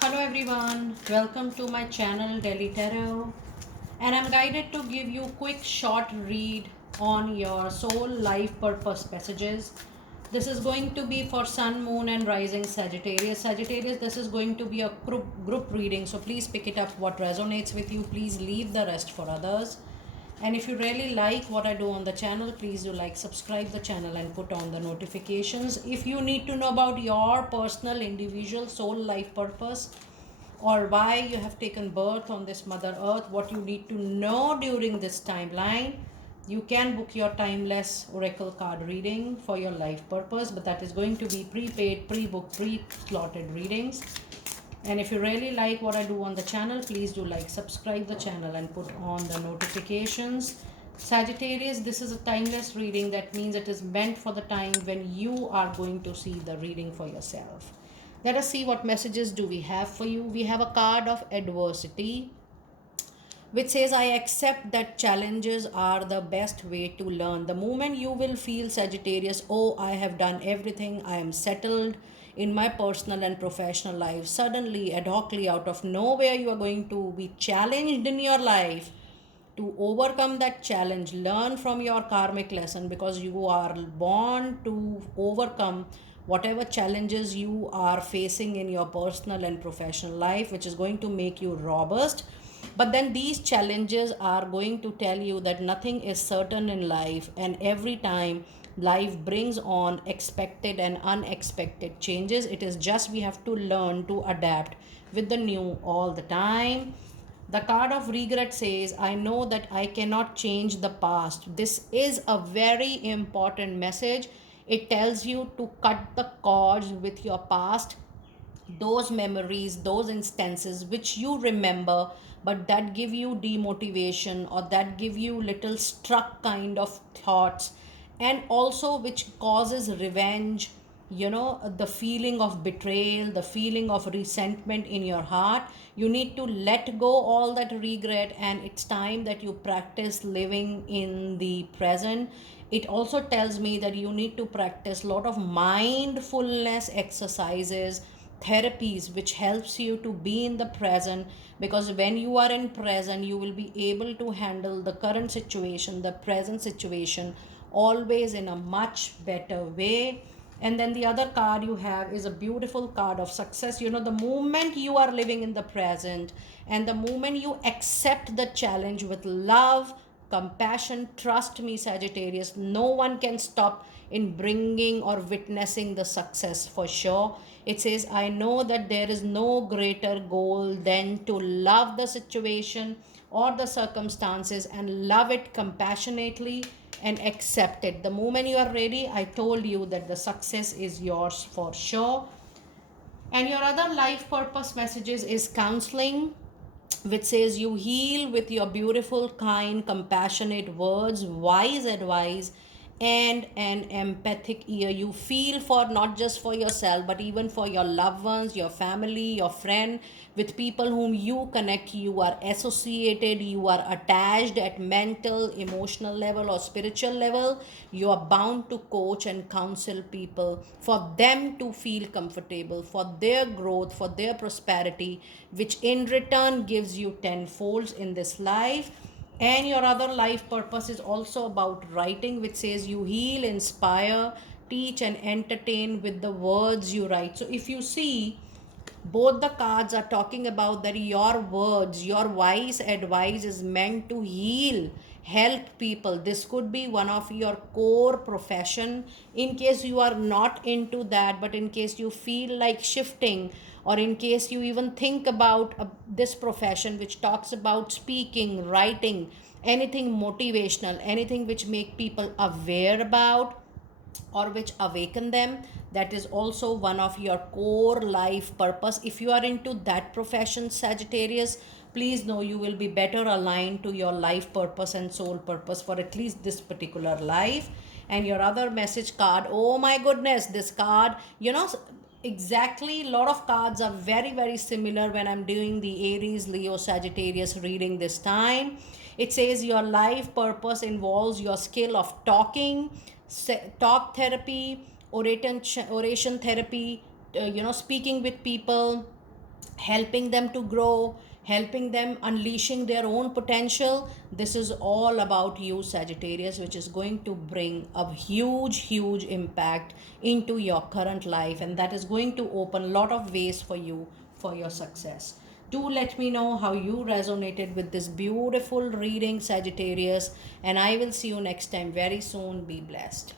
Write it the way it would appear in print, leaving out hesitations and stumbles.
Hello everyone, welcome to my channel Delhi Tarot, and I'm guided to give you quick short read on your soul life purpose messages. This is going to be for Sun, Moon and Rising Sagittarius. Sagittarius, this is going to be a group reading, so please pick it up what resonates with you. Please leave the rest for others. And if you really like what I do on the channel, please do like, subscribe the channel and put on the notifications. If you need to know about your personal, individual soul life purpose, or why you have taken birth on this Mother Earth, what you need to know during this timeline, you can book your timeless oracle card reading for your life purpose, but that is going to be prepaid, pre-booked, pre-slotted readings. And if you really like what I do on the channel, please do like, subscribe the channel and put on the notifications. Sagittarius, this is a timeless reading. That means it is meant for the time when you are going to see the reading for yourself. Let us see what messages do we have for you. We have a card of adversity, which says, I accept that challenges are the best way to learn. The moment you will feel, Sagittarius, oh, I have done everything, I am settled in my personal and professional life, suddenly, ad hocly, out of nowhere, you are going to be challenged in your life to overcome that challenge. Learn from your karmic lesson, because you are born to overcome whatever challenges you are facing in your personal and professional life, which is going to make you robust. But then these challenges are going to tell you that nothing is certain in life, and every time life brings on expected and unexpected changes. It is just we have to learn to adapt with the new all the time. The card of regret says, I know that I cannot change the past. This is a very important message. It tells you to cut the cords with your past, those memories, those instances which you remember, but that give you demotivation or that give you little struck kind of thoughts, and also which causes revenge, the feeling of betrayal, the feeling of resentment in your heart. You need to let go all that regret, and it's time that you practice living in the present. It also tells me that you need to practice a lot of mindfulness exercises, therapies, which helps you to be in the present, because when you are in present you will be able to handle the current situation, the present situation, always in a much better way. And then the other card you have is a beautiful card of success. The moment you are living in the present and the moment you accept the challenge with love, compassion, trust me, Sagittarius, no one can stop in bringing or witnessing the success for sure. It says, I know that there is no greater goal than to love the situation or the circumstances and love it compassionately and accept it. The moment you are ready, I told you that the success is yours for sure. And your other life purpose messages is counseling, which says you heal with your beautiful, kind, compassionate words, wise advice, and an empathic ear. You feel for not just for yourself, but even for your loved ones, your family, your friend, with people whom you connect. You are associated, you are attached at mental, emotional level, or spiritual level. You are bound to coach and counsel people for them to feel comfortable, for their growth, for their prosperity, which in return gives you tenfolds in this life. And your other life purpose is also about writing, which says you heal, inspire, teach, and entertain with the words you write. So if you see, both the cards are talking about that your words, your wise advice is meant to heal, help people. This could be one of your core profession, in case you are not into that, but in case you feel like shifting, or in case you even think about this profession which talks about speaking, writing, anything motivational, anything which make people aware about or which awaken them. That is also one of your core life purpose. If you are into that profession, Sagittarius, please know you will be better aligned to your life purpose and soul purpose for at least this particular life. And your other message card, oh my goodness, this card, exactly, a lot of cards are very very similar when I'm doing the Aries, Leo, Sagittarius reading this time. It says your life purpose involves your skill of talking, talk therapy, oration therapy, speaking with people, helping them to grow, helping them unleashing their own potential. This is all about you, Sagittarius, which is going to bring a huge, huge impact into your current life, and that is going to open a lot of ways for you for your success. Do let me know how you resonated with this beautiful reading, Sagittarius, and I will see you next time very soon. Be blessed.